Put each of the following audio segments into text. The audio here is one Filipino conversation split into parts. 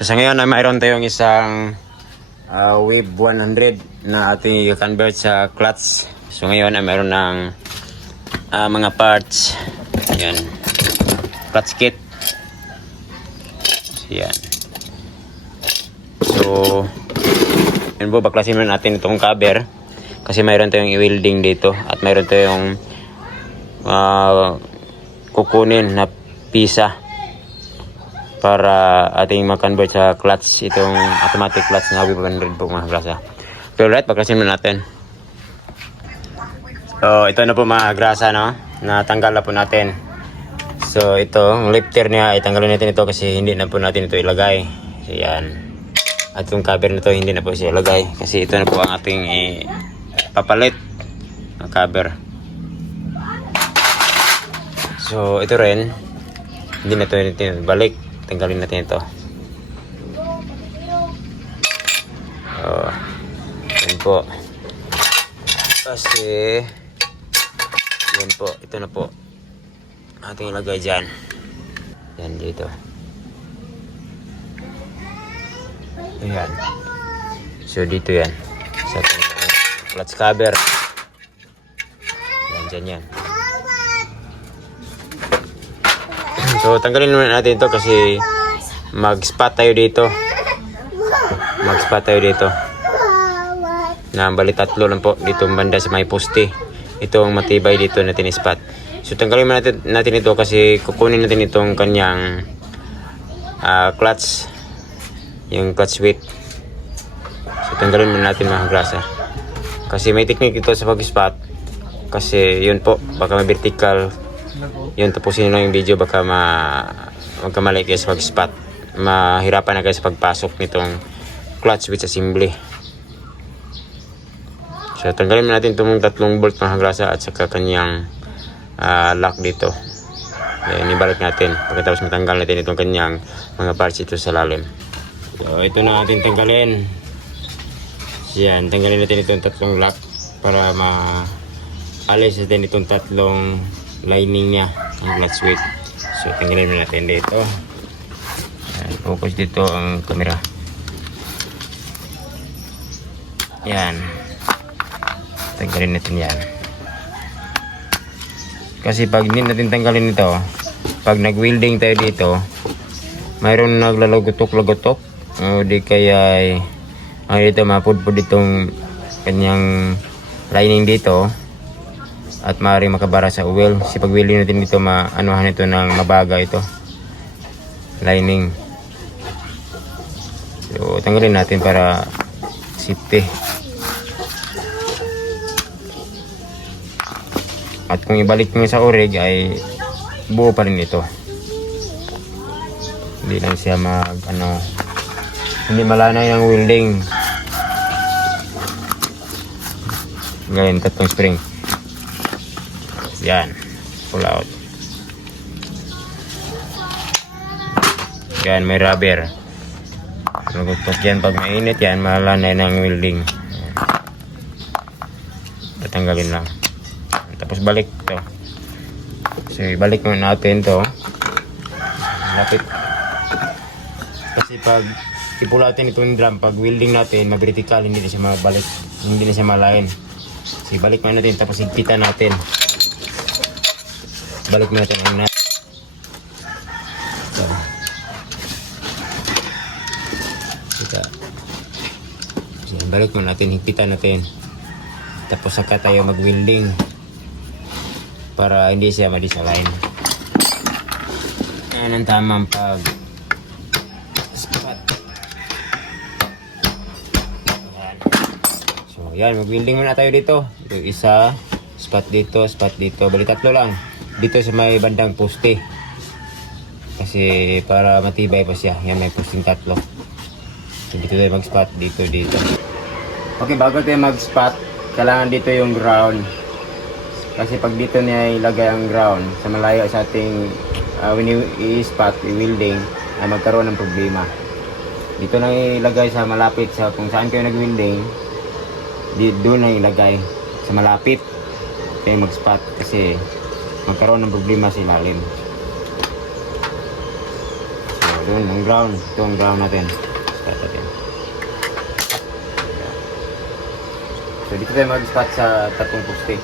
So ngayon ay mayroon tayong isang Wave 100 na ating i-convert sa clutch. So ngayon ay mayroon ng mga parts. Yan. Clutch kit. Yan. So yun po, baklasin mo natin itong cover. Kasi mayroon tayong i-welding dito. At mayroon tayong kukunin na pisa para ating mag-convert sa clutch, itong automatic clutch na Wave 100 po mga grasa. So right, baklasin mo natin. So ito na po mga grasa, no? Natanggal na po natin. So ito, ang lifter niya, itanggalin natin ito kasi hindi na po natin ito ilagay. So yan. At yung cover na ito, hindi na po siya ilagay kasi ito na po ang ating papalit ng cover. So ito rin, hindi na ito natin balik. Tanggalin natin ito. Yan po. Kasi yan po, ito na po ating ilagay dyan. Yan dito. Ayan. So dito yan sa ating clutch cover. Yan dyan yan. So tanggalin muna natin ito kasi mag-spot tayo dito. Mag-spot tayo dito. Na bali tatlo lang po dito banda sa may poste. Ito ang matibay dito natin i-spot. So tanggalin muna natin ito kasi kukunin natin itong kanyang clutch. Yung clutch weight. So tanggalin muna natin mga grasa. Kasi may technique ito sa pag-spot. Kasi yun po, baka may vertical. Yun, tapusin nyo lang yung video, baka magkamali kayo sa pag-spot. Mahirapan na kayo sa pagpasok nitong clutch with assembly. So tanggalin natin itong tatlong bolt mga grasa at saka kanyang lock dito. Ayan, ibalik natin pagkatapos matanggal natin itong kanyang mga parts ito sa lalim. So ito na natin tanggalin. Yan, tanggalin natin itong tatlong lock para ma-alis natin itong tatlong lining niya ang clutch weight. So tanggalin natin dito. Ayan, focus dito ang camera. Yan, tanggalin natin yan. Kasi pag hindi natin tanggalin ito, pag nag-welding tayo dito, mayroon naglalagotok-lagotok o di kaya dito mapudpud itong kanyang lining dito at maaaring makabara sa oil. Kasi pag welding natin dito, maanuhan ito ng mabaga ito lining. So tanggalin natin para safety. At kung ibalik mo sa orig ay buo pa rin ito. Hindi lang siya hindi malanay ng welding. Ngayon tatlong spring. Yan, pull out. Yan, may rubber. Nagutok yan pag mainit yan, malanay ng welding. Tatanggalin lang. Tapos balik to. So balik muna natin to. Lapit. Kasi pag ipulatin itong drum, pag welding natin, mag-vertical, hindi na siya mabalik, hindi na siya malain. So balik muna natin, tapos higpitan natin. Balik mo natin ang nut. So balik mo natin, higpitan natin. Tapos saka tayo mag-welding para hindi siya madisalign. Yan ang tamang pag spot. So yan, mag-welding muna tayo dito. Ito isa, spot dito, bali tatlo lang dito sa may bandang poste kasi para matibay pa siya. Yan, may posting tatlo. So dito tayo mag-spot, dito. Okay, bago tayo mag-spot, kailangan dito yung ground. Kasi pag dito niya ilagay ang ground sa malayo sa ating when i-spot, i-welding, ay magkaroon ng problema. Dito na ilagay sa malapit sa kung saan kayo nag-welding, doon na ilagay sa malapit kayo mag-spot kasi magkaroon ng problema sa ilalim. So Doon, ang ground. Ito ang ground natin. Spot natin. So, dito tayo mag-spot sa tatlong poste.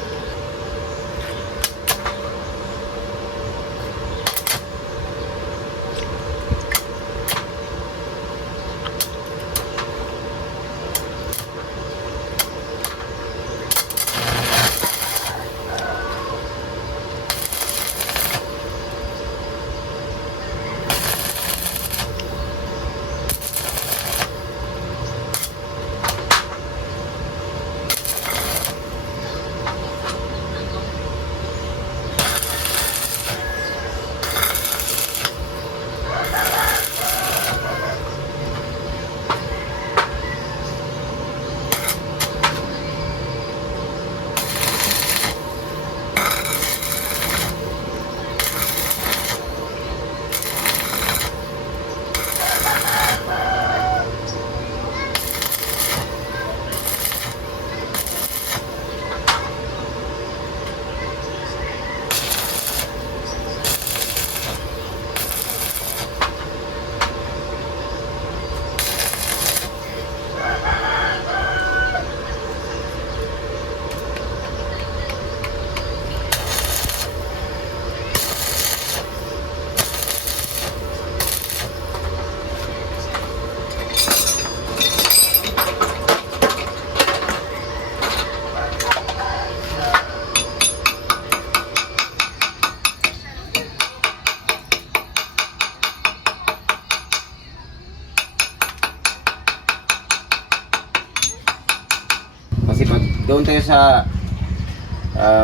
Kasi pag doon tayo sa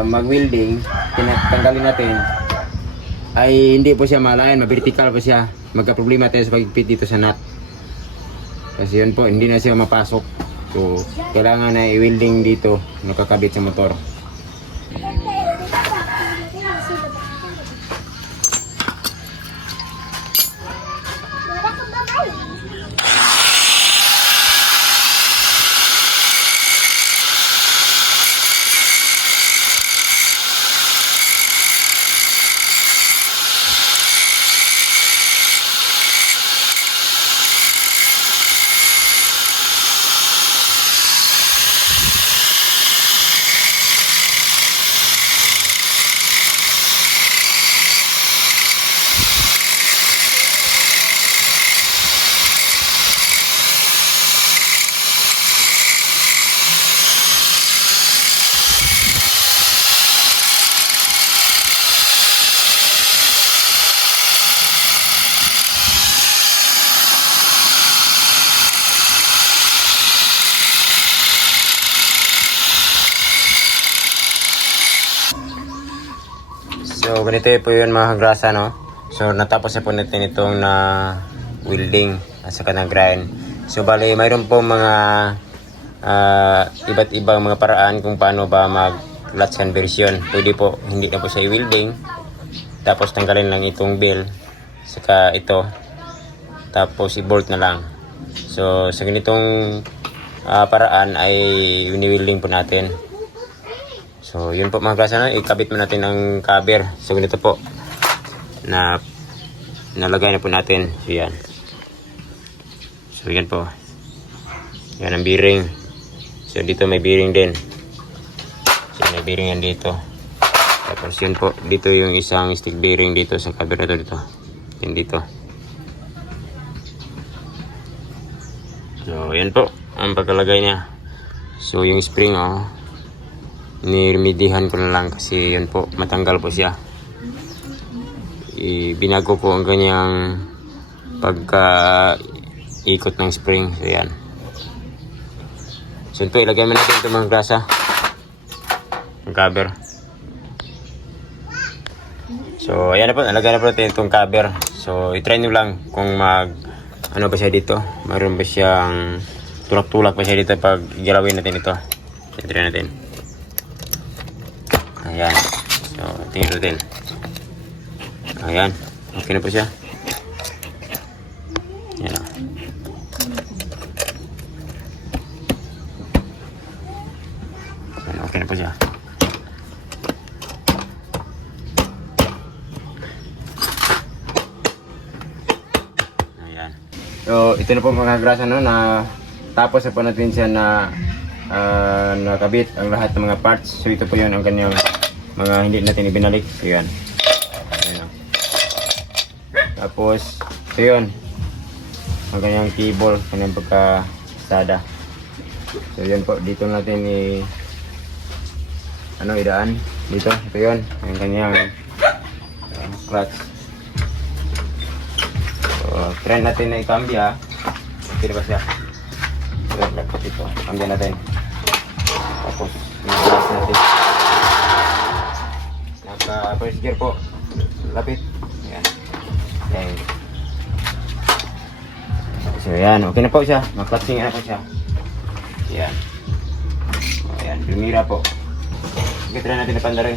mag-welding, tinatanggalin natin, ay hindi po siya malayan, ma-vertical po siya. Magka-problema tayo sa pagpipit dito sa nut. Kasi yun po, hindi na siya mapasok. So, kailangan na i-welding dito, nakakabit sa motor. So, ganito po yun mga kagrasa, no? So, natapos na po natin itong na welding at saka na grind. So, bali, mayroon po mga iba't ibang mga paraan kung paano ba mag-latch conversion. Pwede po, hindi na po siya i-welding. Tapos, tanggalin lang itong bell. Saka ito. Tapos, i-bolt na lang. So, sa ganitong paraan ay wini-welding po natin. So, yun po mga klase, no? Ikabit mo natin ang cover. So, ganito po. Nalagay na po natin. So, yan. So, yan po. Yan ang bearing. So, dito may bearing din. So, may bearing yan dito. Tapos, yun po. Dito yung isang stick bearing dito sa cover na to dito. Yan dito. So, yan po. Ang pagkalagay niya. So, yung spring, oh. Niremedihan ko na lang kasi yan po, matanggal po siya. Binago ko ang kanyang pagka ikot ng spring. So yan. So ito, ilagay mo natin ito mga grasa. Ang cover. So ayan na po, nalagay na po natin itong cover. So i-try nyo lang kung ano ba siya dito. Mayroon ba siyang tulak-tulak pa siya dito pag galawin natin ito. I-try natin. Ayan. So, tingnan natin. Ayan. Okay na po siya. Ayan. Ayan, okay na po siya. So, ito na po mga grasa no, na tapos na po natin siya na nakabit ang lahat ng mga parts. So, ito po yun ang kanyang mga hindi natin ibinalik. So, yan. Ayan. Tapos, ito yun. Ang kanyang cable, kanyang pagkasada. So, yan po. Dito natin idaan. Dito. Ito yun. Ang kanyang clutch. So, try natin na ikambya. Pwede ba siya? Ito. Kambya natin. Tapos, yung clutch natin. Naka-first gear po. Lapit. Ayan. Ayan. So, ayan. Okay na po siya. Mag-clutching na po siya. Ayan. Ayan. Lumira po. Sige, try natin na panda rin.